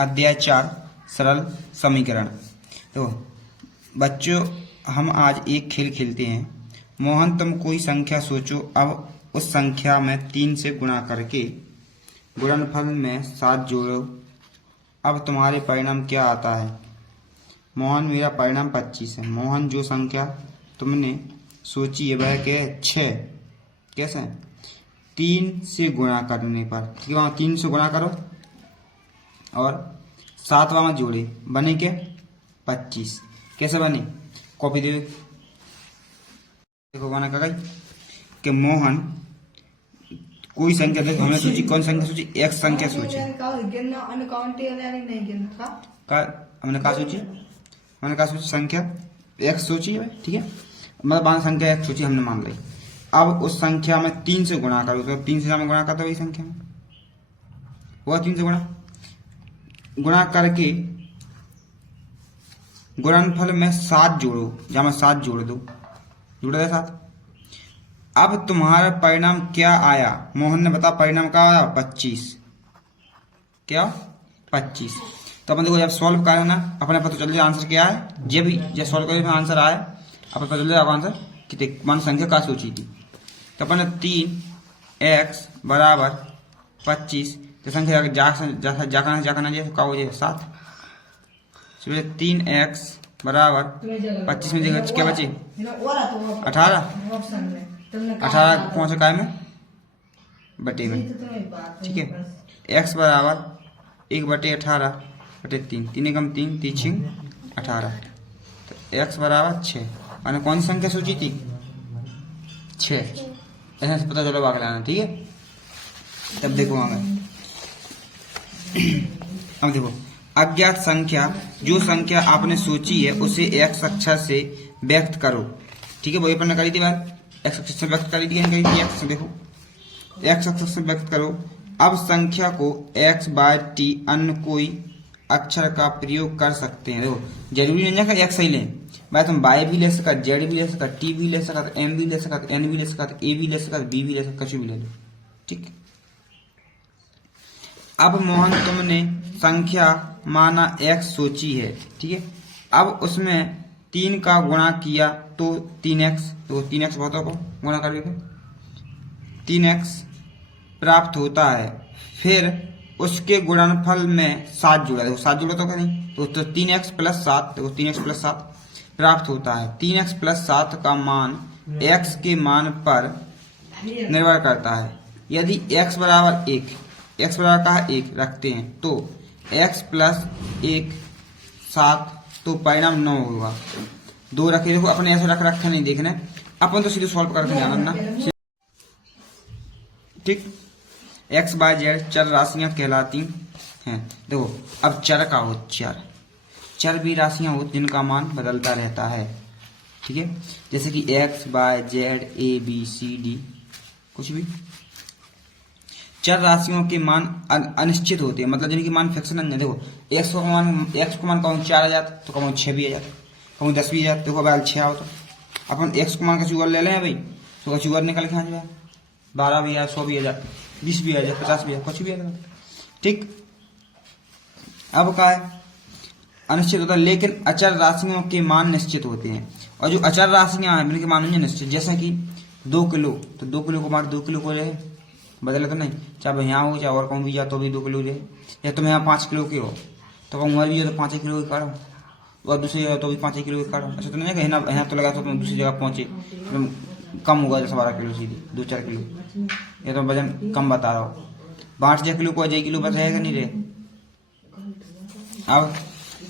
अध्याय 4 सरल समीकरण। तो बच्चों, हम आज एक खेल खेलते हैं। मोहन, तुम कोई संख्या सोचो। अब उस संख्या में 3 से गुणा करके गुणनफल में 7 जोड़ो। अब तुम्हारे परिणाम क्या आता है? मोहन, मेरा परिणाम 25 है। मोहन, जो संख्या तुमने सोची है वह क्या है? 6। कैसे? 3 से गुणा करने पर, ठीक है, वहाँ 3 से गुणा करो और 7वां में जोड़े, बने क्या? 25। कैसे बने? कॉपी दे देखो, बना क्या कि मोहन कोई संख्या, देखो हमने सोची, कौन संख्या सोची? एक संख्या सोची। हमने कहा सोची? हमने कहा सोची संख्या एक सोची है, ठीक है, मतलब बान संख्या एक सोची हमने, मान ली। अब उस संख्या में 3 से गुणा करो, तो 3 से गुणा करते वही संख्या में हुआ 3 से गुणा करके गुणनफल में 7 जोड़ो, जहां में 7 जोड़ दो, जुड़ गए 7। अब तुम्हारा परिणाम क्या आया? मोहन ने बता परिणाम क्या आया? 25। क्या? 25। तो अपन देखो, जब सॉल्व करें ना, अपने पता चल जाए आंसर क्या है। जब सॉल्व करें आंसर आए, अपने पता चल जाए आंसर कितने मान संख्या का सोची थी। तो अपन 3x बराबर 25, तो संख्या जाना जो का हो जाए 7। 3x बराबर 25 में जगह क्या बचे? 18। 18 पहुंचे काय में? बटे में, ठीक है। x बराबर 1/18/3, 3 कम 3, 3 18। तो x बराबर 6। मैंने कौन सी संख्या सोची थी? 6। ऐसे से पता चलो आगे लाना, ठीक है। तब देखो आगे, अब देखो, अज्ञात संख्या, जो संख्या आपने सोची है उसे x अक्षर से व्यक्त करो, ठीक है। वही अपन ने करी थी बात, x अक्षर से व्यक्त करी थी, x देखो, x अक्षर से व्यक्त करो। अब संख्या को x/t अन्य कोई अक्षर का प्रयोग कर सकते हैं। देखो, जरूरी नहीं है कि x ही लें भाई, तुम y भी ले सकते, z भी ले सकते, t भी ले सकते, m भी ले सकते, n भी ले सकते, a भी ले सकते, b भी ले सकते, कुछ भी ले लो, ठीक। अब मोहन, तुमने संख्या माना x सोची है, ठीक है। अब उसमें 3 का गुणा किया तो 3x, तो 3x बहुतों को गुणा करके 3x प्राप्त होता है। फिर उसके गुणनफल में 7 जोड़ा, देखो 7 जोड़ा तो क्या नहीं, तो 3x + 7, देखो 3x + 7 प्राप्त होता है। 3x + 7 का मान x के मान पर निर्भर करता है। यदि x बराबर 1, x बराबर का 1 रखते हैं तो x + 1 7, तो परिणाम 9 होगा। 2 रखे, देखो अपने ऐसे रखा नहीं देखना, अपन तो सीधे सॉल्व करके जाना ना, ठीक। x/z चर राशियां कहलाती हैं। देखो, अब चर का हो, चर भी राशियां हो जिनका मान बदलता रहता है, ठीक है। जैसे कि x/z a b c d, कुछ भी चर राशियों के मान अनिश्चित होते हैं, मतलब जिनके मान फिक्स नहीं है। देखो, x को मान कहूँ 4 आ जाता, तो कहूँ 6 भी आ जाता, कहूँ 10 भी आ जाता। देखो भाई 6 आओ तो अपन x को मान का चूगर ले लें भाई, तो चूगर निकल के आ जाए, 12 भी आ, 100 भी आ जाता, 20 भी आ जाए, 50 भी आ, कुछ भी आ जाता, ठीक। अब क्या है? अनिश्चित होता है, लेकिन अचर राशियों के मान निश्चित होते हैं। और जो अचर राशियां हैं उनके मान नहीं निश्चित, जैसा कि 2 किलो, तो 2 किलो को मान 2 किलो को रहे, बदले तो नहीं, चाहे यहाँ हो चाहे और कहूँ भी जा तो भी 2 किलो रहे। या तुम यहाँ 5 किलो के हो तो कहूँ वहाँ भी है तो 5 किलो के काटो, और दूसरी जगह तो भी 5 किलो के काटो। ऐसा तो नहीं है कि यहाँ तो लगा तो तुम दूसरी जगह पहुँचे कम होगा, जैसे 12 किलो सीधे 2-4 किलो, ये तो वजन कम बता रहा हो। 5 किलो को 1 किलो बच रहेगा नहीं रहे। अब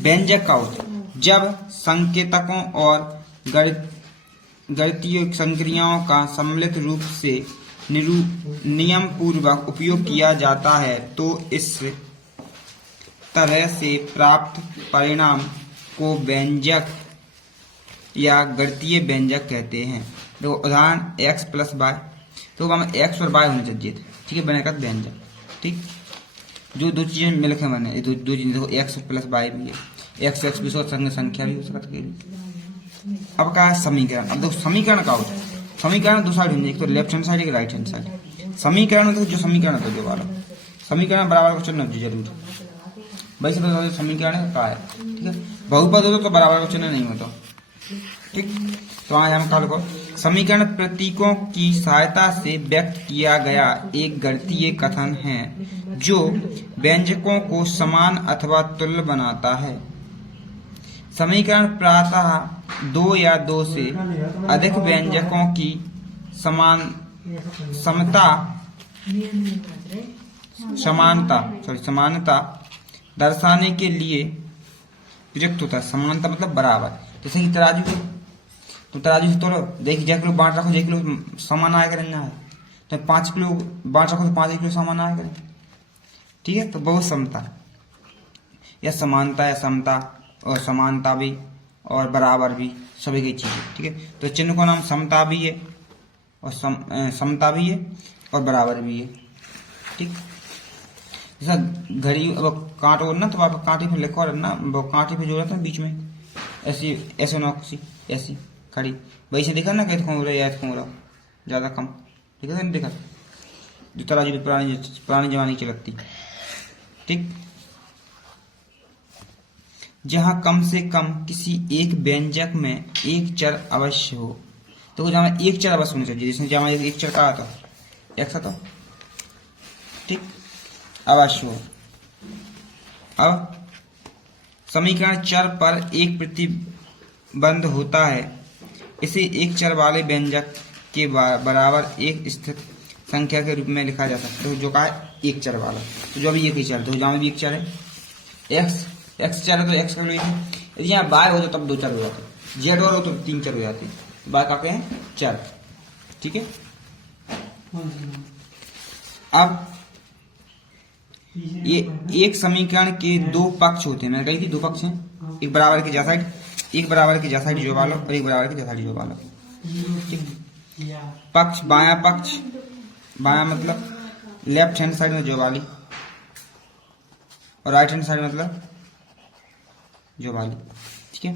व्यंजक का होता है, जब संकेतकों और गणितीय संक्रियाओं का सम्मिलित रूप से नियम पूर्वक उपयोग किया जाता है तो इस तरह से प्राप्त परिणाम को व्यंजक या गणितीय व्यंजक कहते हैं। देखो उदाहरण x + y, तो हमें x और y होने चाहिए थे, ठीक है, बनेगा व्यंजक, ठीक। जो 2 चीजें मिलकर बने, ये 2 चीजें, देखो x + y भी है, x भी संख्या भी हो सकती है। अब क्या है? समीकरण। अब देखो समीकरण का होता है, समीकरण 2 साइड होंगे, एक तो लेफ्ट हैंड साइड, एक राइट हैंड साइड। समीकरण तो जो समीकरण होता है, जो वाला समीकरण बराबर क्वेश्चन न जरूर। वही से समीकरण का है। ठीक है, बहुपद हो तो बराबर का चिन्ह नहीं होता। ठीक, तो आज हम कल को समीकरण प्रतीकों की सहायता से व्यक्त किया गया एक गणितीय कथन है जो व्यंजकों को समान अथवा तुल्य बनाता है। समीकरण प्रायतः 2 या 2 से अधिक व्यंजकों की समानता दर्शाने के लिए प्रयुक्त होता है। समानता मतलब बराबर। जैसे कि तराजू है, तो तराजू से तोलो, देख 1 किलो बांट रखो, 1 किलो सामान आया करें ना है, तो 5 किलो बांट रखो तो 5 किलो सामान आया करें। ठीक है, तो बहुत समता या समानता या समता और समानता भी और बराबर भी सभी की चीज है। ठीक है, तो चिन्ह का नाम समता भी है और समता भी है और बराबर भी है। ठीक, जैसा घड़ी अब कांटो ना, तो आप कांटे पे लिखो ना, वो कांटे पे जो रहता है बीच में ऐसी ऐसे नौकसी ऐसी खड़ी, वही से दिखा ना कि खोम रहा या खोम रहा ज्यादा कम ठीक है, नहीं देखा जो तराजू पुरानी जमाने की लगती। ठीक, जहां कम से कम किसी एक व्यंजक में एक चर अवश्य हो, तो जहां एक चर अवश्य होना चाहिए, जिसने जहां एक चर कहा था एक्स था, ठीक, अवश्य हो। अब समीकरण चर पर एक प्रतिबंध होता है, इसे एक चर वाले व्यंजक के बराबर एक स्थित संख्या के रूप में लिखा जा सकता है। जो कहा है एक चर वाला, तो जो अभी एक ही चर, तो जहां भी एक चर है एक्स चर है तो एक्स का लो, यदि यहाँ बाय हो जाए तब 2 चर हो जाते, जेड और हो तो 3 चर हो जाते, तो बाय कहते हैं चर। ठीक है, अब ये एक समीकरण के 2 पक्ष होते हैं, मैंने कही थी 2 पक्ष हैं, एक बराबर के जैसा एक बराबर के जैसा जोड़ा लो और एक बराबर के जैसा जोड़ा लो। पक्ष बायां मतलब लेफ्ट हैंड साइड में जोड़ा ली और राइट हैंड साइड मतलब जोड़ा ली। ठीक है,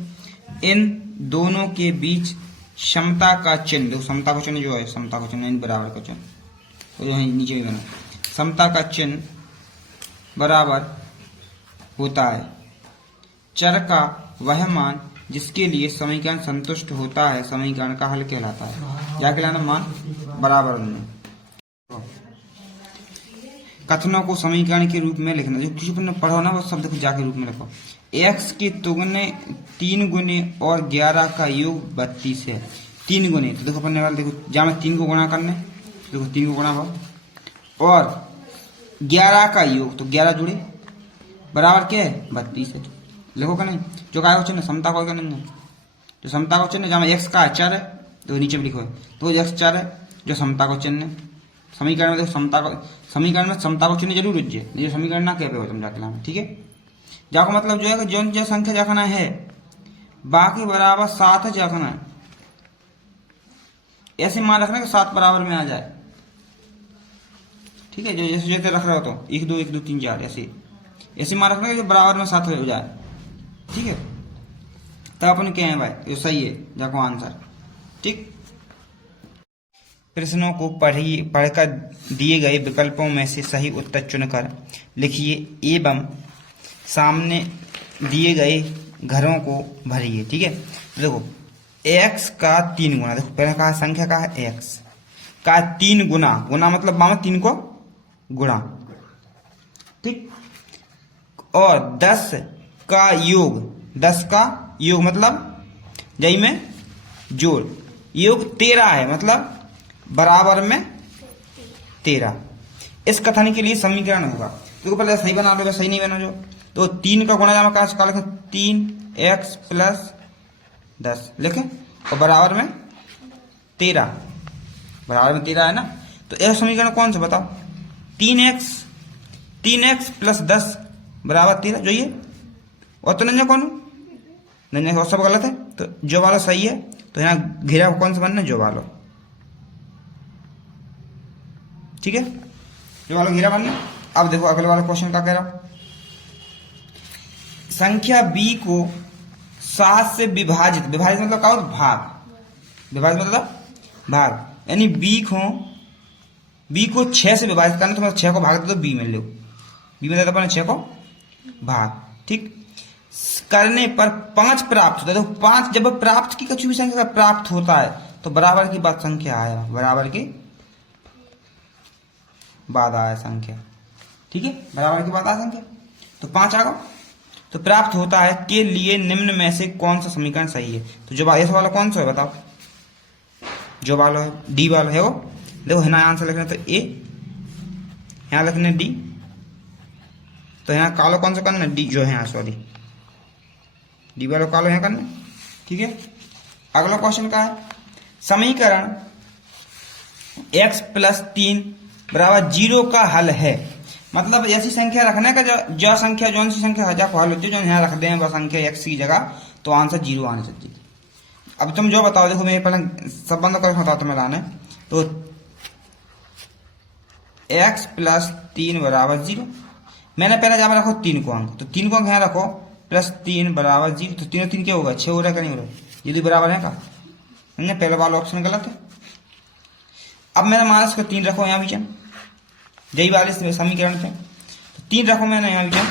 इन दोनों के बीच समता का चिन्ह, देखो समता का चिन्ह जो है, समता का चिन्ह बराबर का चिन्ह, तो यहीं नीचे भी बना, समता का चिन्ह बराबर होता है चर का वह मान जिसके लिए समीकरण संतुष्ट होता है, समीकरण का हल कहलाता है। क्या कहलाना? मान बराबर होना। कथनों को समीकरण के रूप में लिखना, जो किसी पर पढ़ो ना वो शब्द को जाके रूप में लिखो। x के तुगने 3 गुने और 11 का योग 32 है। 3 गुने तो देखो पढ़ने वाले, देखो जहाँ में 3 को गुणा करने, देखो 3 को गुणा भाव और 11 का योग, तो 11 जुड़े बराबर क्या है 32 है। लिखो का नहीं, जो का चिन्ह समता को नहीं है, जो समता को चिन्ह जहाँ x का चर है तो नीचे में लिखो है, तो x चर है जो समता को चिन्ह है। समीकरण में देखो समीकरण में समता को चिन्ह जरूर उज्जे, ये समीकरण ना कह पे तुम जाके। ठीक है, जाको मतलब जो है कि जो संख्या जाखना है बाकी बराबर 7 है जाखना है, ऐसे मान रखना कि 7 बराबर में आ जाए। ठीक है, जो जैसे जैसे रख रहे हो तो 1 2 1 2 3 4 ऐसे मान रखना कि जो बराबर में 7 हो जाए। ठीक है, तब अपन क्या है भाई, जो सही है जाको आंसर। ठीक, प्रश्नों को पढ़कर दिए गए विकल्पों में से सही उत्तर चुनकर लिखिए एवं सामने दिए गए घरों को भरिए। ठीक है, तो देखो x का 3 गुना, देखो पहले कहा संख्या का है x का 3 गुना, गुना मतलब बामा 3 को गुणा। ठीक, और 10 का योग, 10 का योग मतलब जई में जोड़, योग 13 है मतलब बराबर में 13। इस कथन के लिए समीकरण होगा, तो पहले सही बना लो, सही नहीं बना जो, तो 3 का गुणा जमा का लिखें 3x प्लस 10 लिखें और बराबर में 13, बराबर में 13 है ना। तो यह समीकरण कौन सा बताओ, 3x प्लस 10 बराबर 13 जो ये, और तो नंजा कौन नंजा और सब गलत है, तो जो वाला सही है, तो यहाँ घेरा कौन सा बनना जो वाला। ठीक है, जो वाला घेरा बनना। अब देखो अगले वाला क्वेश्चन क्या कह रहा, संख्या b को 7 से विभाजित मतलब क्या होता भाग, विभाजित मतलब भाग, यानी b को 6 से विभाजित करना, तो मतलब 6 को भाग दे तो b में लो, b में देता अपने 6 को भाग, ठीक। करने पर 5 प्राप्त होता है। तो 5 जब प्राप्त की कुछ भी संख्या का प्राप्त होता है तो बराबर की बाद संख्या आया, बराबर के बाद आया संख्या, ठीक है, बराबर के बाद आया संख्या। तो 5 आ गया। तो प्राप्त होता है के लिए निम्न में से कौन सा समीकरण सही है। तो जो ऐसा वाला कौन सा है बताओ, जो वाला है डी वाला है वो। देखो है ना, आंसर लिखना तो ए, यहाँ लिखने डी, तो यहाँ कालो कौन सा करना, डी जो है यहाँ, सॉरी डी वाला कालो यहाँ करना, ठीक है। अगला क्वेश्चन का है समीकरण x + 3 = 0 का हल है। मतलब ऐसी संख्या रखने का जो संख्या जौन सी संख्या हजार को हल होती है, जो यहाँ रख दें वह संख्या x की जगह, तो आंसर 0 आने चाहिए। अब तुम जो बताओ, देखो मेरे पहले सब बंद करके बताओ तुम्हें लाने। तो x + 3 = 0। मैंने पहले जहाँ रखो 3 को अंक, तो 3 को अंक यहाँ रखो, +3 = 0। तो 3 और 3 क्या होगा, 6 हो रहा है, नहीं हो रहा है, ये भी बराबर है का, पहले वाला ऑप्शन गलत है। अब मैंने माइनस का 3 रखो यहाँ बीच में, यही वाले समीकरण थे। तो 3 रखो मैंने यहाँ बीच में,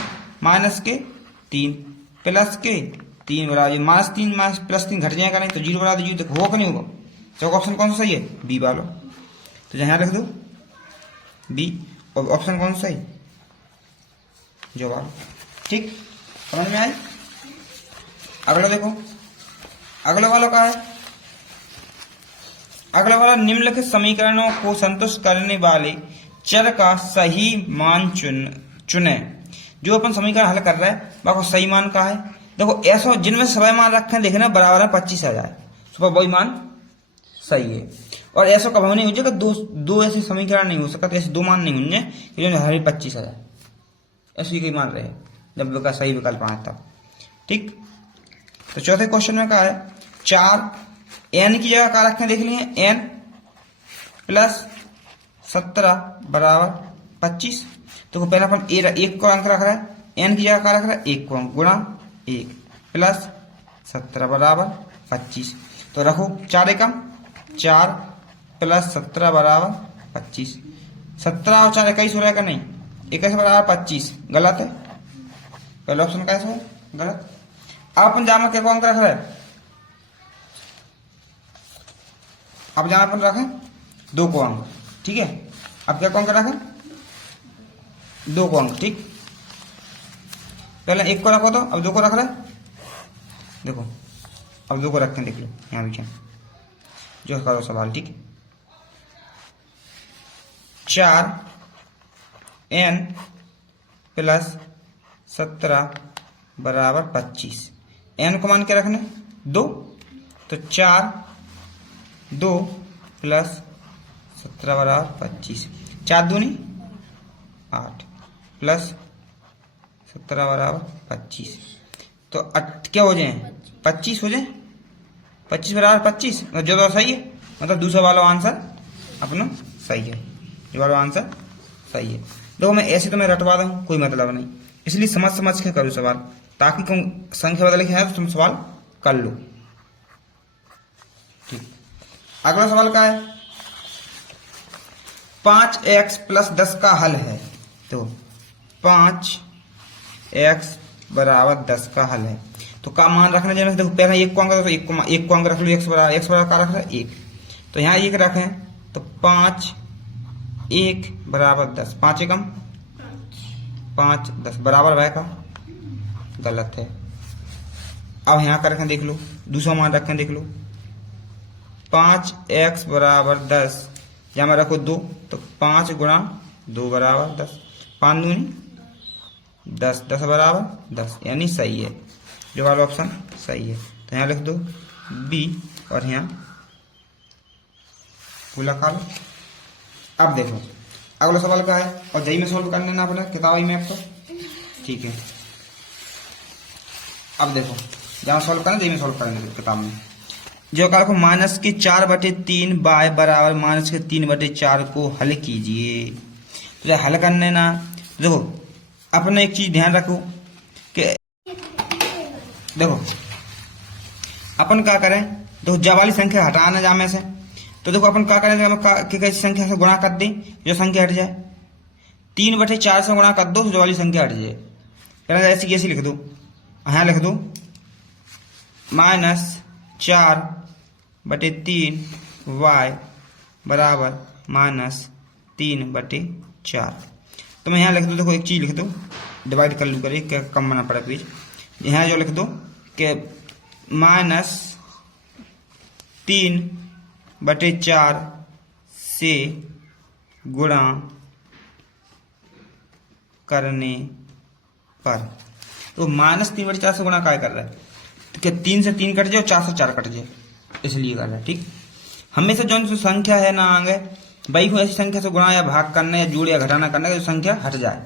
-3 +3 बराबर -3 +3 घट जाएगा नहीं, तो 0 बराबर 0 तक होगा कि नहीं होगा। चौथा ऑप्शन कौन सा सही है, बी वाला। तो यहाँ रख दो बी, और ऑप्शन कौन सा है, जो वाला, ठीक, समझ में आई। अगला देखो, अगला वाला का है, अगला वाला निम्नलिखित समीकरणों को संतुष्ट करने वाले चर का सही मान चुने। जो अपन समीकरण हल कर रहे हैं वह सही मान का है। देखो ऐसा जिनमें सभी मान रखे देखे ना, बराबर है 25,000, तो वही मान सही है। और ऐसा कभी नहीं हो जाएगा, दो ऐसे समीकरण नहीं हो सकते, ऐसे 2 मान नहीं होंगे कि जो हर 25,000 ऐसे ही मान रहे हैं जब का सही विकल्प आया तब, ठीक। तो चौथे क्वेश्चन में क्या है, 4 n की जगह क्या रखें देख लिए, n + 17 = 25। तो पहले अपन 1 को अंक रख रहा है, n की जगह क्या रख रहा है, 1 को अंक, गुणा 1 + 17 = 25। तो रखो 4 एकम, 4 + 17 = 25। 17 और 4 21 हो रहा है का नहीं, 21 = 25, गलत है, पहला ऑप्शन कैसे है गलत। अब अपन जहां क्या अंक रख रहे हैं, अब जहां अपन रखें 2 को अंक, ठीक है। अब क्या अंक रखें, 2 को अंक, ठीक। पहले 1 को रखो, तो अब 2 को रख रहे, देखो अब 2 को रखते हैं, देख लो यहाँ भी जो करो सवाल, ठीक। 4 n + 17 = 25। n को मान के रखने 2, तो 4 2 + 17 = 25। 4 दूनी 8 + 17 = 25। तो क्या हो जाए, 25 हो जाए, 25 = 25, जो तो सही है, मतलब दूसरा वाला आंसर अपना सही है, जो वाला आंसर सही है। देखो मैं ऐसे तो मैं रटवा दूँ, कोई मतलब नहीं, इसलिए समझ के करूँ सवाल, ताकि तुम संख्या बदल के है तो तुम सवाल कर लो, ठीक। अगला सवाल क्या है, 5x + 10 का हल है। तो 5x = 10 का हल है, तो का मान रखना चाहिए। देखो पहले 1 को अंक, तो 1 को अंक रख लो, x बराबर का रख रहा है 1, तो यहाँ 1 रखें, तो 5 1 = 10, 5 एकम 5 10 बराबर वह का, गलत है। अब यहाँ का रखें, देख लो दूसरा मान रखें, देख लो 5x = 10, यहाँ में रखो 2, तो 5 × 2 = 10, 5 दूनी 10, 10 = 10, यानी सही है, जो वाला ऑप्शन सही है। तो यहाँ लिख दो बी, और यहाँ पूरा खा लो। अब देखो अगला सवाल क्या है, और जही में सोल्व कर लेना अपने किताब में आप, तो ठीक है। अब देखो जहाँ सोल्व करना जही में सोल्व करेंगे किताब में, जो कहा को -4/3 y बराबर -3/4 को हल कीजिए। तो हल करने ना, देखो अपने एक चीज ध्यान रखो कि देखो अपन क्या करें, देखो जब वाली संख्या हटाना जामे से, तो देखो अपन क्या करें, कैसी संख्या से गुणा कर दें जो संख्या हट जाए, 3/4 से गुणा कर दो जो वाली संख्या हट जाए। पहले ऐसी कैसी लिख दो, यहाँ लिख दो -4/3 y बराबर -3/4। तो मैं यहाँ लिख दो, देखो एक चीज लिख दो, डिवाइड कर लूँ करे क्या कम बना पड़ा पेज। यहाँ जो लिख दो कि -3/4 से गुणा करने पर, तो -3/4 से गुणा काय कर रहा है, तो क्या 3 से 3 कट जाए और 4 से 4 कट जाए, इसलिए कर रहा है। ठीक, हमेशा जो संख्या है ना आगे भाई को ऐसी संख्या से गुणा या भाग करना या जोड़ या घटाना करना है जो संख्या हट जाए,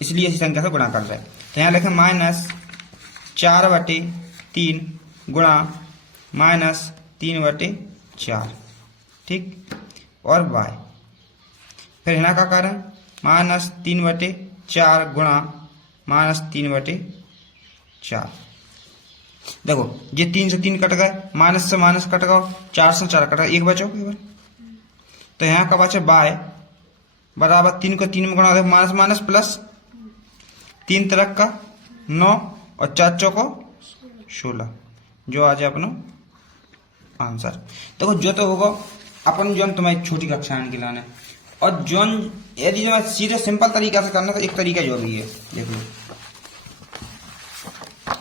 इसलिए ऐसी संख्या से गुणा कर रहा है। तो यहाँ लिखें -4/3 गुणा -3/4। ठीक, और y फिर हिना का कारण -3/4 गुणा -3/4। देखो ये 3 से 3 कट गए, माइनस से माइनस कट गए, 4 से 4 कट गए, एक बचो केवल। तो यहाँ का बचे y बराबर 3 को 3 में गुणा, माइनस माइनस प्लस, 3 तरक का 9 और 4 चौको 16, जो आ जाए अपना आंसर। देखो जो तो होगा अपन जो तुम्हारी छोटी कक्षा में खिलाना है, और जो यदि जो सीधे सिंपल तरीका से करना तो एक तरीका जो भी है देख लो,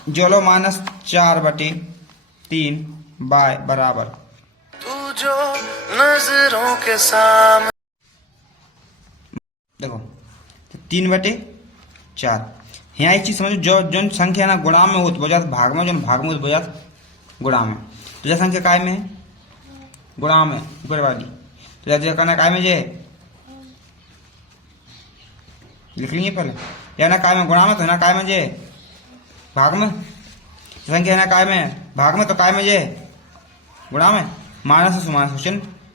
जो लो -4/3 y बराबर तू जो नजरों के सामने, देखो 3/4। यहाँ एक चीज समझो, जो जो संख्या ना गुणा में होत बजात भाग में, जो भाग में होत बजात गुणा में, तो जो संख्या काय में है गुणा में ऊपर वाली, तो जैसे करना काय में जे लिख लेंगे पहले, या ना काय में गुणा में, तो ना काय में जे भाग में, संख्या ना काय में भाग में, तो काय में जे गुणा में, माइनस से माइनस,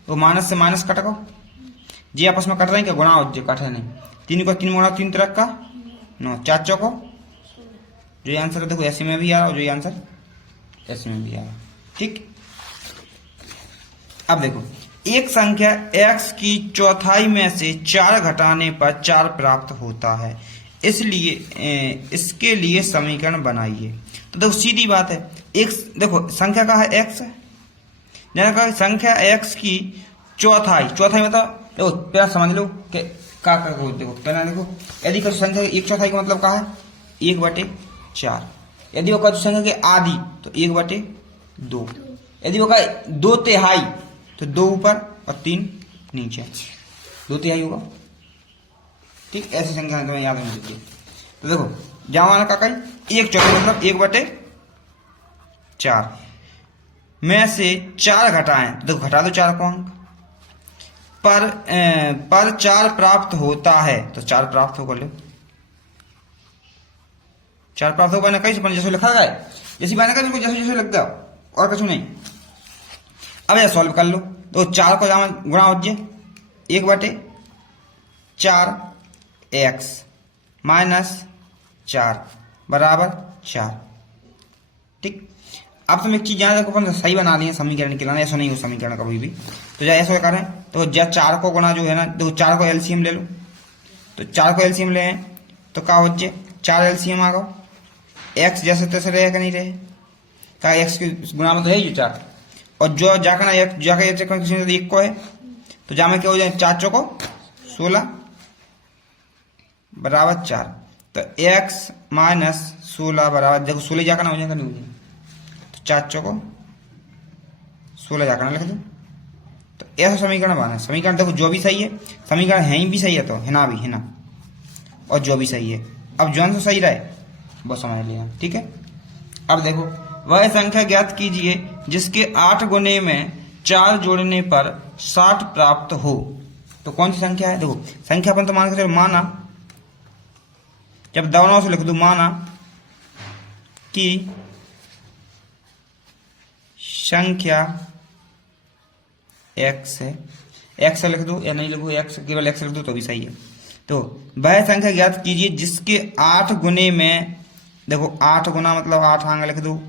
तो माइनस से माइनस कटको, जी आपस में कट रहे हैं क्या, गुणा हो कट है नहीं, 3 को 3 गुणा 3 तरक का 9, 4 चौको, जो ये आंसर देखो ऐसे में भी आ रहा है, जो ये आंसर ऐसे में भी आ रहा है। ठीक, अब देखो एक संख्या x की चौथाई में से 4 घटाने पर 4 प्राप्त होता है, इसलिए इसके लिए समीकरण बनाइए। तो देखो सीधी बात है, एक देखो संख्या का है x है, जैसे संख्या x की चौथाई मतलब देखो पहला समझ लो कि का देखो पहला देखो, यदि कोई संख्या की 1/4 का मतलब का है 1/4, यदि वो कोई संख्या की आधी तो 1/2, यदि वो का 2/3 तो 2 ऊपर और 3 नीचे, 2/3 होगा। ठीक, ऐसी संख्या तुम्हें याद होनी चाहिए। तो देखो जहाँ का कहीं 1/4 मतलब 1/4 में से 4 घटाएं, तो देखो घटा दो 4 को अंक पर 4 प्राप्त होता है, तो 4 प्राप्त होगा, लो 4 प्राप्त होगा ना, कहीं से जैसे लिखा गया जैसी बात का जैसे जैसे लग गया और कुछ नहीं। अब यह सॉल्व कर लो, तो 4 को जहाँ गुणा हो जाए 1/4 x -4 बराबर 4। ठीक, अब तुम एक चीज जान रखो, सही बना लिए समीकरण निकलाना, ऐसा नहीं हो समीकरण कभी भी, तो जब ऐसा करें तो जब 4 को गुणा जो है ना, तो 4 को एलसीएम ले लो, तो 4 को एलसीएम ले तो क्या हो जाए 4 एलसीएम आ गो, एक्स जैसे तैसे रहेगा नहीं रहे, क्या एक्स के गुणा में तो है 4, और जो जाकर एक को है तो जा में क्या हो जाए 4 चौको 16 बराबर 4, तो x -16 बराबर देखो 16 जाकर ना हो जाएगा, नहीं हो जाएगा, तो 4 चौको 16 जाकर ना लिख दो। तो ऐसा समीकरण बना, समीकरण देखो जो भी सही है, समीकरण है ही भी सही है तो है ना भी है ना, और जो भी सही है, अब जो सा सही रहे वो समझ लिया। ठीक है, अब देखो वह संख्या ज्ञात कीजिए जिसके 8 गुने में 4 जोड़ने पर 60 प्राप्त हो। तो कौन सी संख्या है, देखो संख्या अपन तो मान के चलो, माना जब दोनों से लिख दो, माना कि संख्या x है, x लिख दो या नहीं लिखो, x केवल x लिख दो तो भी सही है। तो वह संख्या ज्ञात कीजिए जिसके 8 गुने में, देखो 8 गुना मतलब 8 आगे लिख दो,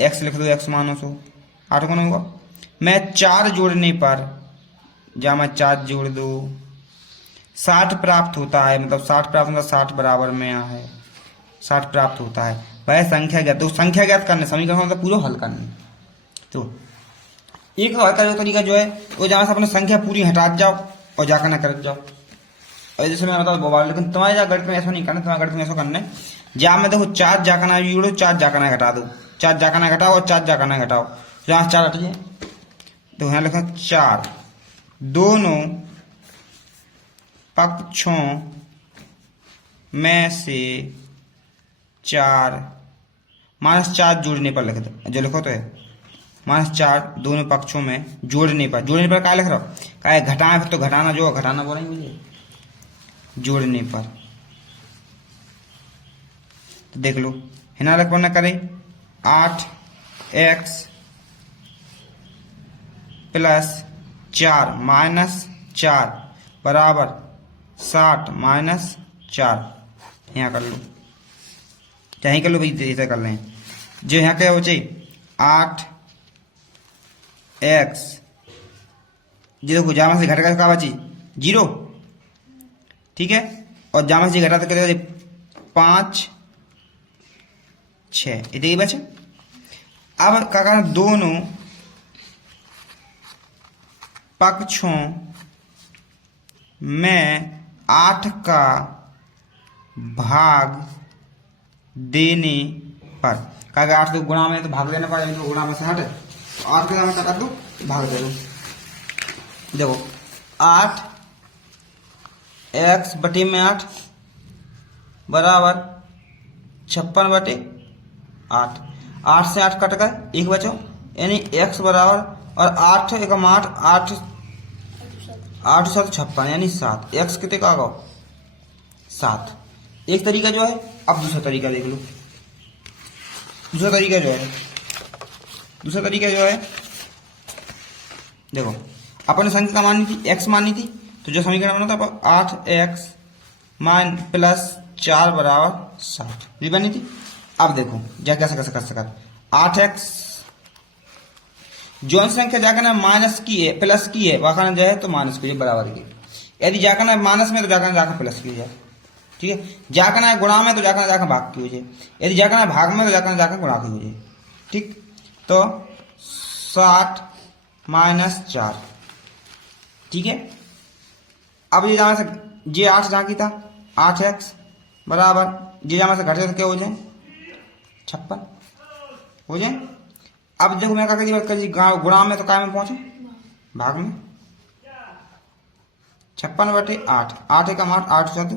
x लिख दो, x मानो सो 8 गुना होगा, मैं 4 जोड़ने पर, जहाँ मैं 4 जोड़ दो 60 प्राप्त होता है, मतलब 60 प्राप्त मतलब 60 बराबर में यहाँ है 60 प्राप्त होता है। वह संख्या ज्ञात, तो संख्या ज्ञात करने, समीकरण मतलब पूरा हल करने। तो एक हल का जो तरीका जो है वो जहाँ से अपने संख्या पूरी हटा जाओ और जाकर ना कर जाओ। और जैसे मैं बता दो, लेकिन तुम्हारे जा गणित में ऐसा नहीं करना, तुम्हारे गणित में ऐसा करना है जहाँ में देखो 4 जाकर ना जोड़ो, 4 जाकर ना घटा दो, 4 जाकर ना घटाओ और 4 जाकर ना घटाओ, जहाँ 4 हट जाए तो यहाँ लिखा 4 दोनों पक्षों में से 4 -4 जोड़ने पर लिख दो, जो लिखो तो है -4 दोनों पक्षों में जोड़ने पर, जोड़ने पर क्या लिख रहा हो, क्या घटाना, फिर तो घटाना जो घटाना बोलेंगे मुझे, जोड़ने पर। तो देख लो हिना लख ना करें 8x प्लस 4 -4 बराबर 60 -4, यहाँ कर लो, चाहे कर लो भाई, ऐसा कर लें। जो यहाँ क्या हो चाहिए 8x, जो देखो जामा से घटेगा क्या बची 0, ठीक है, और जामा से घटा तो करेगा 5 6, इतने बचे। अब क्या करना, दोनों पक्षों में 8 का भाग देने पर, क्या 8 तो गुणा में तो भाग देने पर, तो गुणा में से हटे 8 के क्या कर दो, भाग दे दो। देखो 8x बटे में 8 बराबर 56/8, 8 से 8 कट कर 1 बचो, यानी x बराबर, और 8 एकम 8, 8 7 56, यानी 7, x कितने का आ गया 7। एक तरीका जो है, अब दूसरा तरीका देख लो। दूसरा तरीका जो है देखो, अपन संख्या माननी थी x माननी थी, तो जो समीकरण बना था 8x प्लस 4 बराबर 60, ये बनी थी। अब देखो जा कैसे कैसे कर सकते, 8x जो संख्या जाकर ना माइनस की है प्लस की है, वहां जाए तो माइनस की बराबर की, यदि जाकर ना माइनस में तो जाकर प्लस की हो जाए, ठीक है, जाकर ना गुणा में तो जाकर भाग की हो जाए, यदि जाकर ना भाग में तो जाकर गुणा की हो जाए, ठीक। तो 60 -4, ठीक है। अब ये जहाँ से ये 8 जहाँ की था 8x बराबर, ये जहाँ से घटे तो क्या हो जाए 56 हो जाए। अब देखो मैं क्या करी गुणा में तो काय में पहुंचे, भाग में 56/8, 8 एकम 8, 8 7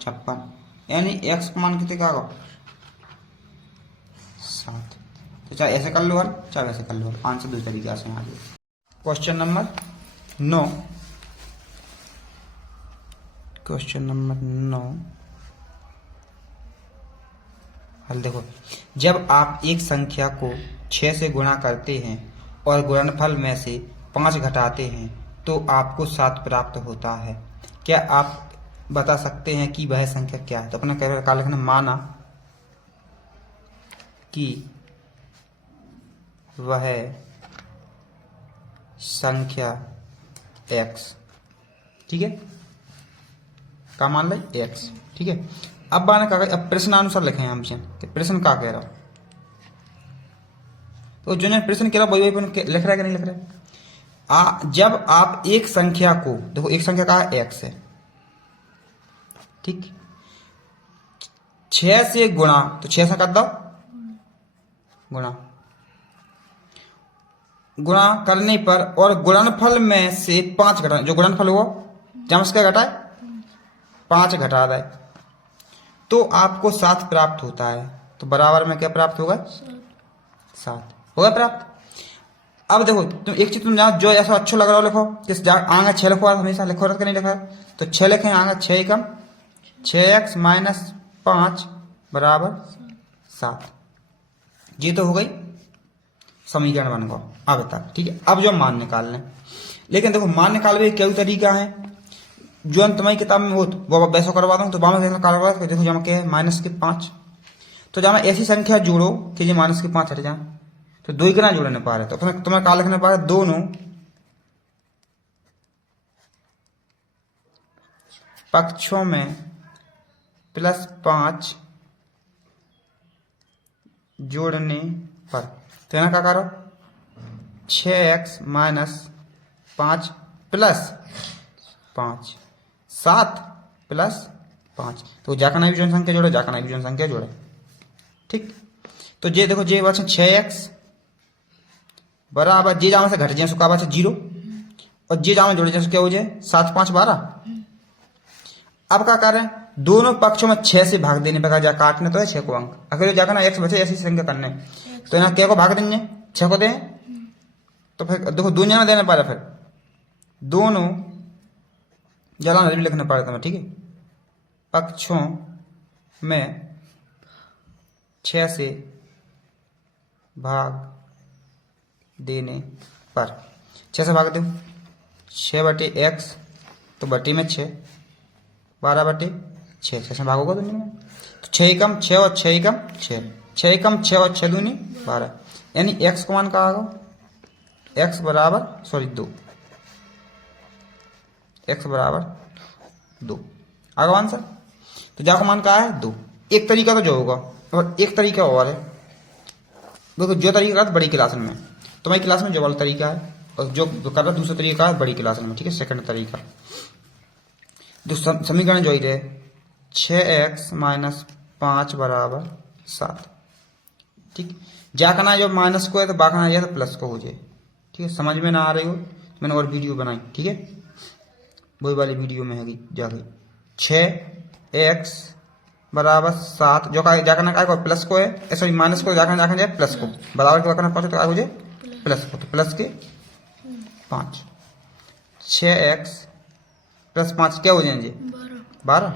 56, यानी x का मान कितने का होगा 7। तो चाहे ऐसे कर लो हल, चाहे ऐसे कर लो हल, आंसर दो तरीके से आ गया। क्वेश्चन नंबर 9, क्वेश्चन नंबर 9 हल देखो, जब आप एक संख्या को 6 से गुणा करते हैं और गुणनफल में से 5 घटाते हैं तो आपको 7 प्राप्त होता है। क्या आप बता सकते हैं कि वह संख्या क्या है? तो अपने क्या लिखना, माना कि वह संख्या x, ठीक है, का मान ले x, ठीक है। अब मैंने कहा, अब प्रश्नानुसार लिखे हैं हमसे कि प्रश्न क्या कह रहा हो, तो जो ने प्रश्न कह रहा वही लिख रहा है कि नहीं लिख रहा। जब आप एक संख्या को, देखो एक संख्या का x है, ठीक, 6 से गुणा, तो 6 से कर दो गुणा करने पर, और गुणनफल में से 5 घटा, जो गुणनफल हुआ जब उसका घटाए 5 घटा दे तो आपको 7 प्राप्त होता है। तो बराबर में क्या प्राप्त होगा 7 होगा प्राप्त। अब देखो तुम एक चीज तुम जाओ, जो ऐसा अच्छा लग रहा हो लिखो, किस आगे 6 लिखो, हमेशा लिखो रख नहीं लिखा, तो 6 लिखे आगे 6 एकम 6x - 5 बराबर 7, ये तो हो गई समीकरण बन गया अब तक, ठीक है। अब जो मान निकाल लें, लेकिन देखो मान निकालने के कई तरीका है, जो अंत तुम्हारी किताब में हो वो वैसा करवा दूँ, तो देखो जमा क्या है -5, तो जब ऐसी संख्या जोड़ो कि ये -5 हट जाए, तो 2 गुना जोड़ने पा रहे, तो तुम्हें क्या लिखने पा रहे, दोनों पक्षों में +5 जोड़ने पर। तो यहाँ क्या करो, 6x माइनस 5 प्लस 5, 7 प्लस 5। तो जाकर ना विजन संख्या जोड़े, जाकर ना विजन संख्या जोड़े। ठीक, तो ये देखो जे बचा 6x बराबर जे जामे से घट जाए सुखा बचा 0 और जे जामे जोड़े जैसे क्या हो जाए 7 5 12। अब क्या कर रहे हैं, दोनों पक्षों में 6 से भाग देने पर जा काटने तो है 6 को अंक। अगर जाकर ना x बचे ऐसी संख्या करने तो यहाँ क्या को भाग देंगे 6 को दें, तो फिर देखो दोनों में देने पा रहा, फिर दोनों जला भी लिखना पड़ता है। ठीक है, पक्षों में 6 से भाग देने पर, 6 से भाग दो 6 बटे x तो बटे में 6, 12 बटे 6, 6 से भागोगा दोनों में तो 6 कम 6 और 6 कम 6, 6 कम 6 और 6 दूनी 12, यानी x को मान कहा होगा x बराबर 2, x बराबर 2 आगे आंसर। तो जाको मान कहा है 2। एक तरीका तो जो होगा और एक तरीका और है, देखो जो तरीका था बड़ी क्लास में, तुम्हारी क्लास में जो वाला तरीका है और जो कर रहा दूसरा तरीका है बड़ी क्लास में। ठीक है, सेकंड तरीका जो समीकरण जो है 6x माइनस 5 बराबर 7। ठीक, जाकना जो माइनस को है तो बाकना जाए तो प्लस को हो जाए। ठीक है, समझ में ना आ रही हो तो मैंने और वीडियो बनाई। ठीक है, वही वाली वीडियो में है जाके 6x बराबर 7 जो का जाकना का प्लस को है, सॉरी माइनस को जाकना जाकना जाए प्लस को, बराबर के बाकना पहुंचे तो आ हो जाए प्लस को, तो प्लस के 5, 6x प्लस 5 क्या हो जाएंगे 12।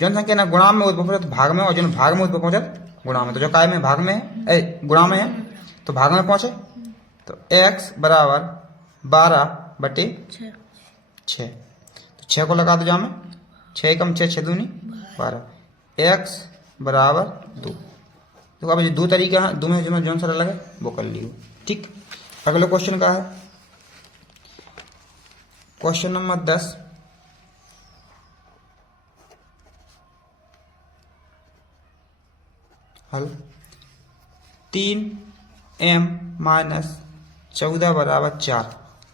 जौन संख्या ना गुणा में उद्भव पहुंचे तो भाग में, और जो भाग में उद्भव पहुंचे गुणा में। तो जो काय में भाग में है गुणा में है तो भाग में पहुंचे, तो x बराबर 12 बटे 6, तो 6 को लगा दो जामे, 6 कम 6 6 दूनी 12, x बराबर 2। तो अब ये दो तरीका है, दो में जो सा लगे वो कर लियो। ठीक, अगले क्वेश्चन का है क्वेश्चन नंबर 10। हल 3m माइनस 14 बराबर 4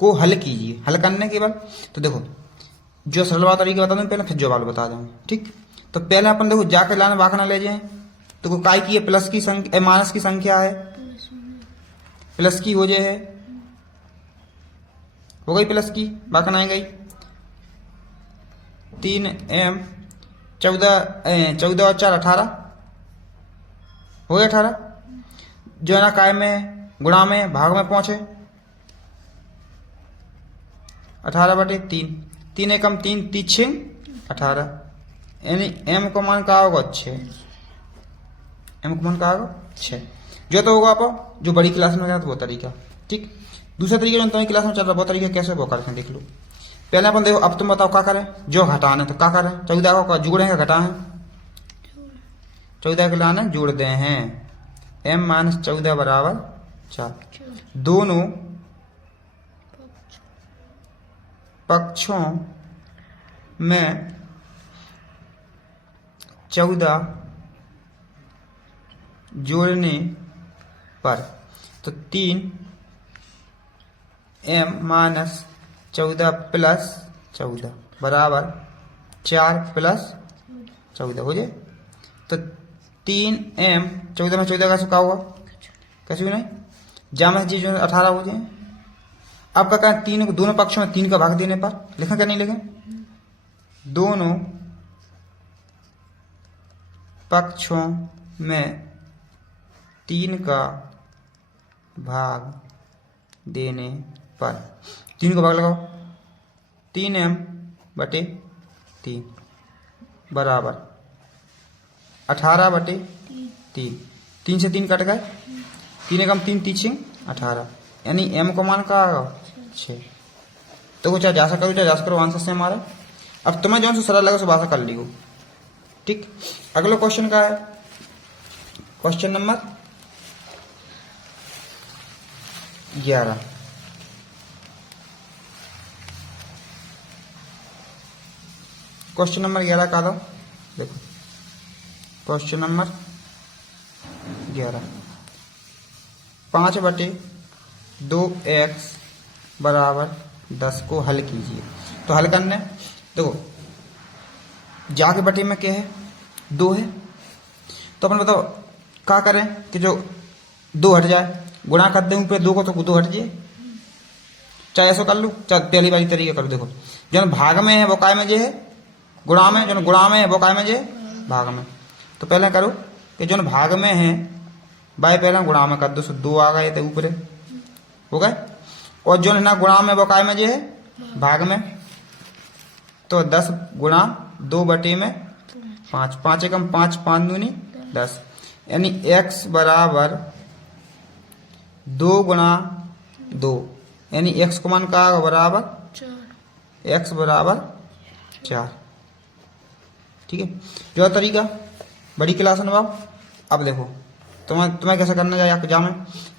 को हल कीजिए। हल करने के बाद तो देखो जो सरल बात तरीके बता दूं पहले, फिर जो वाला बता दूं। ठीक, तो पहले अपन देखो जाकर लाना बाखना ले जाए तो को काय की है प्लस की संख्या माइनस की संख्या है, प्लस की हो जाए हो गई प्लस की बाखना आ गई 3m 14 और 4 18 हो गया 18। जो है ना काय में गुणा में भाग में पहुंचे 18 बटे 3, 3 एकम 3 6 18, यानी m को मान कहा होगा 6, m को मान कहा होगा 6। जो तो होगा आप जो बड़ी क्लास में गया तो वो तरीका। ठीक, दूसरा तरीका जो तुम्हारी क्लास में चल रहा है वो तरीका कैसे वो करके देख लो। पहले अपन देखो, अब तुम बताओ क्या करें, जो घटाना तो क्या करें, 14 को जोड़ेंगे घटाएं, 14 के लाने जोड़ दे हैं m माइनस 14 बराबर 4। दोनों पक्षों में 14 जोड़ने पर, तो 3m माइनस 14 प्लस 14 बराबर 4 प्लस 14 हो जाए। तो 3m 14 में 14 का सुखा हुआ कैसे नहीं जामा जी जो 18 हो जाए। अब क्या करें, 3 को दोनों पक्षों में 3 का भाग देने पर लिखा क्या नहीं लिखे, दोनों पक्षों में 3 का भाग देने पर 3 को भाग लगाओ, 3m बटे 3 बराबर 18 बटे 3, 3 से 3 कट गए, 3 एकम 3 3 18, यानी m को मान का 6। तो कुछ जैसा करो जैसा करो आंसर से हमारा। अब तुम्हें जो सरल लगे सो भाषा कर लियो। ठीक, अगला क्वेश्चन का है क्वेश्चन नंबर 11। क्वेश्चन नंबर 11 का दो देखो, क्वेश्चन नंबर 11। 5/2x बराबर 10 को हल कीजिए। तो हल करने देखो जा के बटे में क्या है 2 है, तो अपन बताओ क्या करें कि जो 2 हट जाए, गुणा कर दें ऊपर 2 को तो 2 हट जाए, चाहे ऐसा कर लूँ चाहे पहली वाली तरीके कर। देखो जो भाग में है वो काय में जे है गुणा में, जो गुणा में है वो काय में जे भाग में। तो पहले करो कि जो भाग में है भाई पहले गुणा में कर दो, 2 आ गए थे ऊपर हो गए, और जो ना गुणा में वो काय में जे है भाग में, तो 10 गुणा 2 बटे में 5, 5 एकम 5, 5 दूनी 10, यानी x बराबर 2 गुणा 2, यानी x को मान का बराबर 4, x बराबर 4। ठीक है, जो तरीका बड़ी क्लास में बाब। अब देखो तुम्हें कैसे करना चाहिए जामे,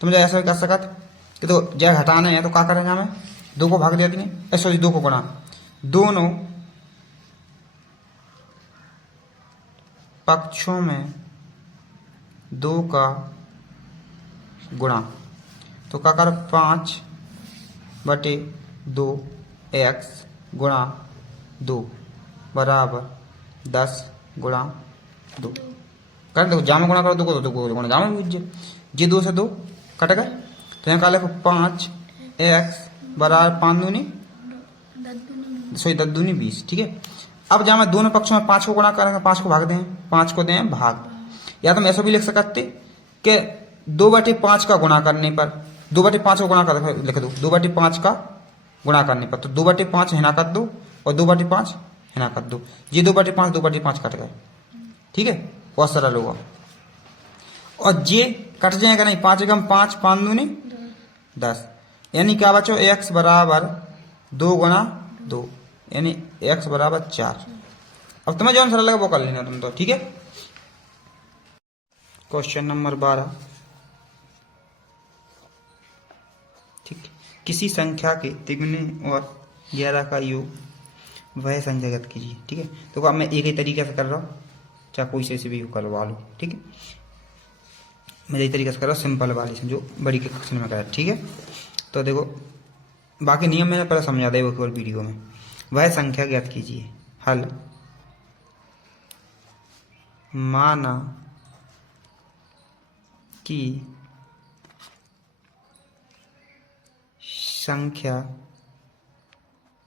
तुम जो ऐसा कर सकत कि तो जय हटाने हैं तो क्या करें जामे 2 को भाग दे देंगे, सॉरी 2 को गुणा, दोनों पक्षों में 2 का गुणा, तो क्या कर 5/2 x गुणा 2 बराबर 10 गुणा 2 कर दो, जामे गुणा करो 2 को तो 2 को गुणा जामे बुझे जी 2 से 2 कट गए, तो यहाँ का लिखो 5x बराबर 5 दूनी 10 दूनी 20। ठीक है, अब जहाँ मैं दोनों पक्षों में 5 को गुणा करेंगे, 5 को भाग दें, 5 को दें भाग, या तो हम ऐसा भी लिख सकते कि 2/5 का गुणा करने पर 2/5 को गुणा कर लिख दो, 2/5 का गुणा करने पर, तो 2/5 हिना कर दो और 2/5 हिना कर दो, ये 2/5 2/5 कट गए। ठीक है, बहुत सरल होगा, और ये कट जाएगा नहीं, 5 एकम 5, 5 दूनी 10, यानी क्या बचो x बराबर 2 गुणा 2, यानी x बराबर 4। अब तुम्हें जो आंसर लगा वो कर लेना तुम तो। ठीक है, क्वेश्चन नंबर 12। ठीक, किसी संख्या के तिगुने और 11 का योग वह संख्या ज्ञात कीजिए। ठीक है, तो अब मैं एक ही तरीके से कर रहा हूँ, चाहे कोई से भी करवा लो। ठीक है, मैं यही तरीके से कर रहा हूँ, सिंपल वाली से जो बड़ी के क्वेश्चन में करा। ठीक है, तो देखो बाकी नियम मैंने पहले समझा दिया एक बार वीडियो में। वह संख्या ज्ञात कीजिए, हल माना कि संख्या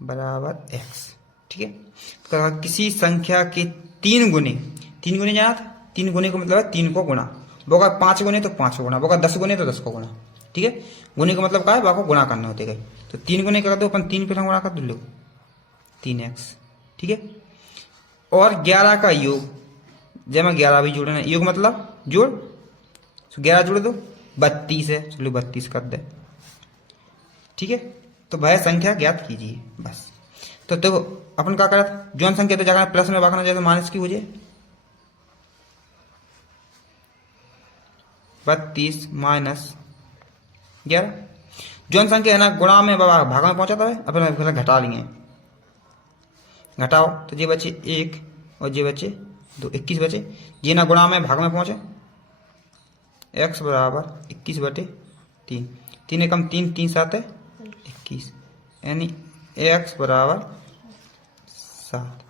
बराबर x। ठीक है, तो किसी संख्या के 3 गुने, 3 गुने जाना था, 3 गुने को मतलब है 3 को गुणा, बोगा 5 गुने तो 5 को गुणा, बोगा 10 गुने तो 10 को गुणा। ठीक है, गुने का मतलब क्या है, बाको गुणा करना होते गए, तो 3 गुने कर दो अपन, 3 पे गुणा कर दो, लो 3x। ठीक है, और 11 का योग, जब मैं 11 भी जोड़ना, योग मतलब जोड़, 11 जोड़ दो 32 है, चलो 32 कर दे। ठीक है, तो वह संख्या ज्ञात कीजिए बस। तो देखो अपन क्या करा था, जौन संख्या तो जगह प्लस में बाखना जाए तो माइनस की हो जाए, 32 माइनस 11। जौन संख्या है ना गुणा में भाग में पहुंचा था, अपन घटा लिए, घटाओ तो ये बचे 1 और ये बचे 2, 21 बचे, ये ना गुणा में भाग में पहुंचे, x बराबर 21/3, 3 एकम 3, 3 7 21, यानी x बराबर 7।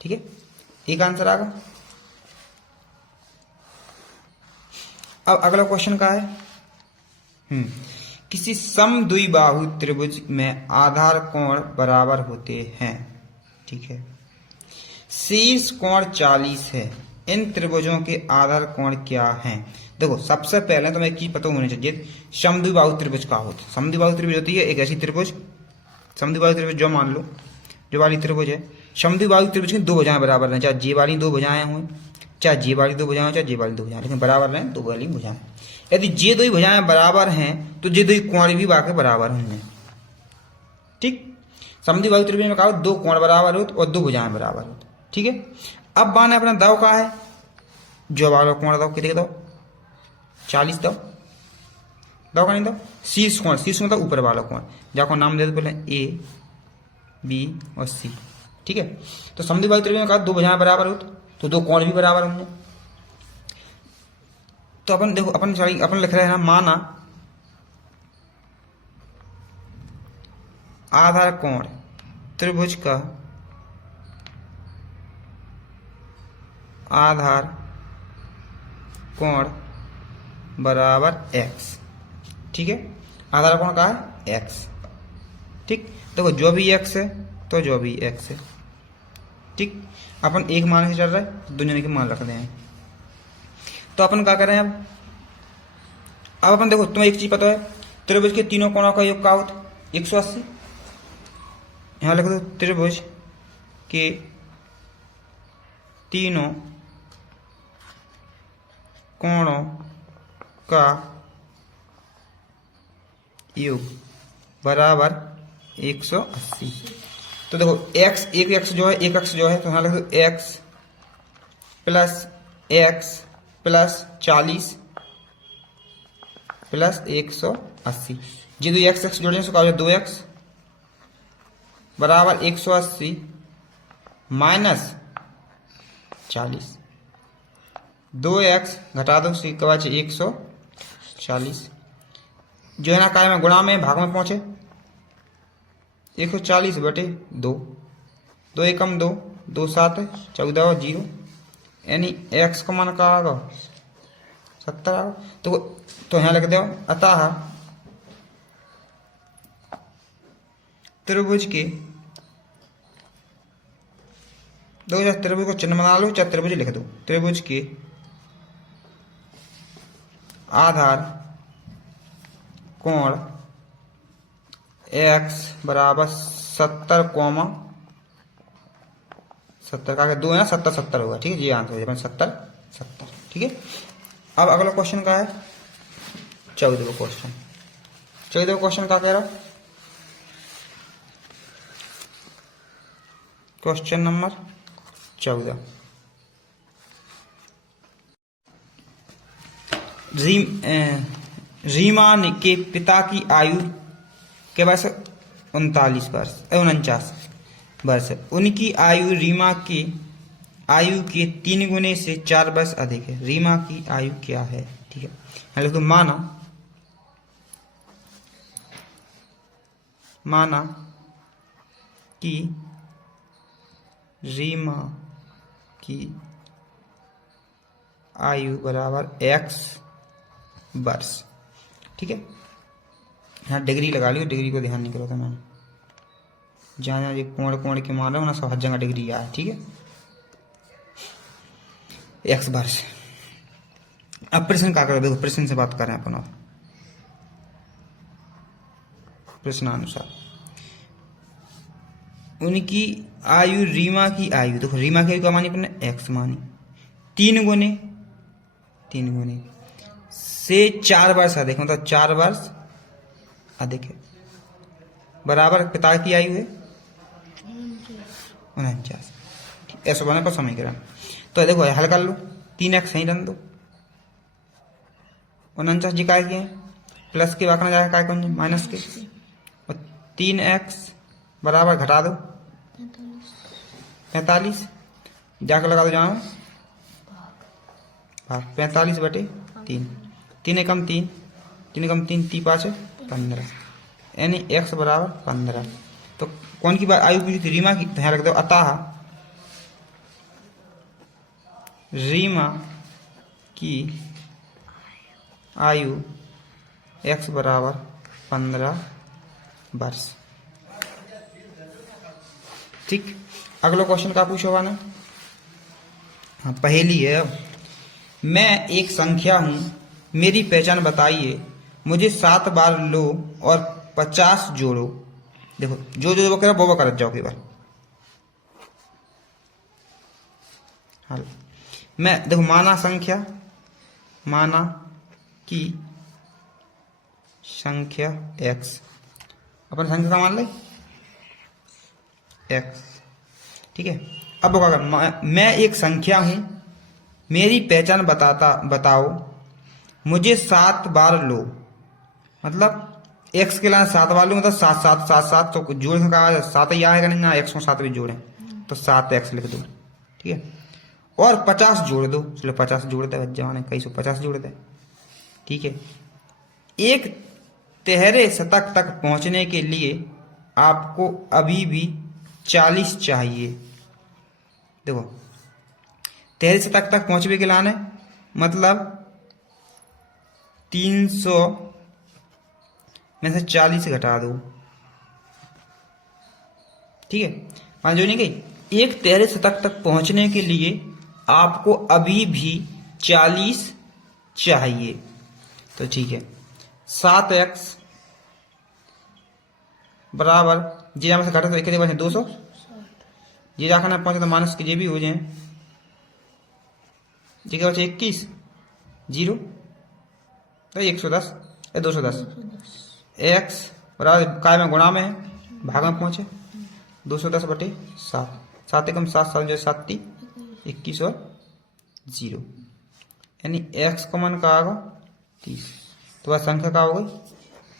ठीक है, एक आंसर आ गया। अब अगला क्वेश्चन का है, किसी समद्विबाहु त्रिभुज में आधार कोण बराबर होते हैं। ठीक है, शीर्ष कोण 40 है, इन त्रिभुजों के आधार कोण क्या हैं। देखो सबसे पहले तो एक चीज पता होनी चाहिए, समद्विबाहु त्रिभुज का होता है। समद्विबाहु त्रिभुज होती है एक ऐसी त्रिभुज, समद्विबाहु त्रिभुज जो मान लो जो वाली त्रिभुज है, समद्विबाहु त्रिभुज की 2 भुजाएं बराबर रहें, चाहे जे वाली 2 भुजाएं हों, चाहे जे वाली 2 भुजाएं, चाहे जे वाली 2 भुजाएं, लेकिन बराबर रहें 2 वाली भुजाएं। यदि जे 2 भुजाएं बराबर हैं तो जे 2 कोण भी वाकई बराबर होंगे। ठीक, समद्विबाहु त्रिभुज में कहा 2 कोण बराबर हो और 2 भुजाएं बराबर हो। ठीक है, अब बाने अपना दाव का है, जो वाला कोण दाव कितने दाव 40 दाव, दाव का नहीं दाव शीर्ष कोण, शीर्ष मतलब ऊपर वाला कोण, जाको नाम दे दो पहले ए बी और सी। ठीक है, तो समद्विबाहु त्रिभुज में कहा 2 भुजाएं बराबर हो तो 2 कोण भी बराबर होंगे। तो अपन देखो अपन लिख रहे हैं ना, माना आधार कोण त्रिभुज का आधार कोण बराबर x। ठीक है, आधार कोण का है x। ठीक, देखो जो भी x है तो जो भी x है। ठीक, अपन एक मान से चल रहा है, दो जने के मान रख रहे हैं। तो अपन क्या कर रहे हैं अब अपन देखो, तुम्हें एक चीज पता है, त्रिभुज के तीनों कोणों का योग क्या होता है? 180। यहां लिख दो, त्रिभुज के तीनों कोणों का योग बराबर 180। तो देखो x, एक x जो है तो यहां लिख दो x प्लस 40 प्लस 180। ये दो x जोड़ने से क्या हो जाए? 2x बराबर 180 माइनस 40। 2x घटा दो, उसके बाद 140 जो है ना, काय में गुणा में भाग में पहुंचे 140 बटे 2, 2 एकम 2, 2 7 14 और 0, यानी x का मान का आगा 70 आगा। तो यहाँ लिख दो, अतः त्रिभुज के, दो त्रिभुज को चिन्ह बना लो, चाहे त्रिभुज लिख दो, त्रिभुज के आधार कोण x बराबर 70 कोमा 70 का 2 है, 70 70 होगा। ठीक है, ये आंसर है 70 70। ठीक है, अब अगला क्वेश्चन का है 14वां क्वेश्चन। 14वां क्वेश्चन क्या कह रहा? क्वेश्चन नंबर 14, रीमा के पिता की आयु के वर्ष 39 वर्ष 49 वर्ष। उनकी आयु रीमा की आयु के 3 गुने से 4 वर्ष अधिक है। रीमा की आयु क्या है? ठीक है, तो माना कि रीमा की आयु बराबर x वर्ष। ठीक है, यहाँ डिग्री लगा लियो, डिग्री को ध्यान नहीं करो था मैंने, जहाँ जहाँ ये कोण के मान रहा हूँ ना, सब हर जगह डिग्री आया। ठीक है, x वर्ष। अब प्रश्न क्या करो, देखो प्रश्न से बात करें अपन। प्रश्नानुसार उनकी आयु, रीमा की आयु, देखो रीमा की आयु का मानी अपने x मानी, 3 गुने से 4 वर्ष अधिक, मतलब 4 वर्ष अधिक है, बराबर पिता की आयु है 49। ऐसा बने पर समीकरण। तो देखो हल कर लो, 3x यहीं रन दो, 49 जी काय के हैं, प्लस के बाकना जाएगा काय कौन माइनस के, और 3x बराबर घटा दो 45, जाकर लगा दो जहाँ भाग 45 बटे 3, 3 एकम 3, 3 एकम 3, 3 5 15, यानी x बराबर 15। तो कौन की आयु पूछी थी? रीमा की। ध्यान रख दो, अतः रीमा की आयु x बराबर 15 वर्ष। ठीक, अगला क्वेश्चन का पूछो ना। हाँ, पहेली है। मैं एक संख्या हूं, मेरी पहचान बताइए, मुझे 7 बार लो और 50 जोड़ो। देखो जो जो वो कह रहा वो कर जाओ एक बार। हल, मैं देखो माना कि संख्या x, अपन संख्या का मान ले x। ठीक है, अब क्या कर, मैं एक संख्या हूं, मेरी पहचान बताओ, मुझे 7 बार लो, मतलब x के लिए 7 बार लो, मतलब 7 7 7 7, तो जोड़ का 7 ही आएगा नहीं ना, x को 7 भी जोड़े तो 7x लिख दो। ठीक है, और 50 जोड़ दो, चलो 50 जोड़ दे, जमाने कई 150 जोड़ दे, ठीक है। एक तिहरे शतक तक पहुंचने के लिए आपको अभी भी 40 चाहिए। देखो तिहरे शतक तक पहुंचने के लाने मतलब 300 में से 40 घटा दो, ठीक है। मान जो नहीं गई, एक तिहरे शतक तक पहुंचने के लिए आपको अभी भी 40 चाहिए, तो ठीक है। 7x बराबर जी में से घटा तो एक बचे 200, जी जाकर पहुंचे तो माइनस के जे भी हो जाए, जी क्या बचे 21 जीरो तो 110 210 x बराबर काय में गुणा में है, भाग में पहुंचे 210 बटे 7, 7 एकम 7 7 जो 7 21 और 0, यानी x का मान का आएगा 30, तो वह संख्या का हो गई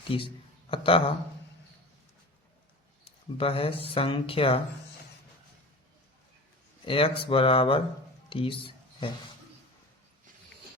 30। अतः वह संख्या x बराबर 30 है।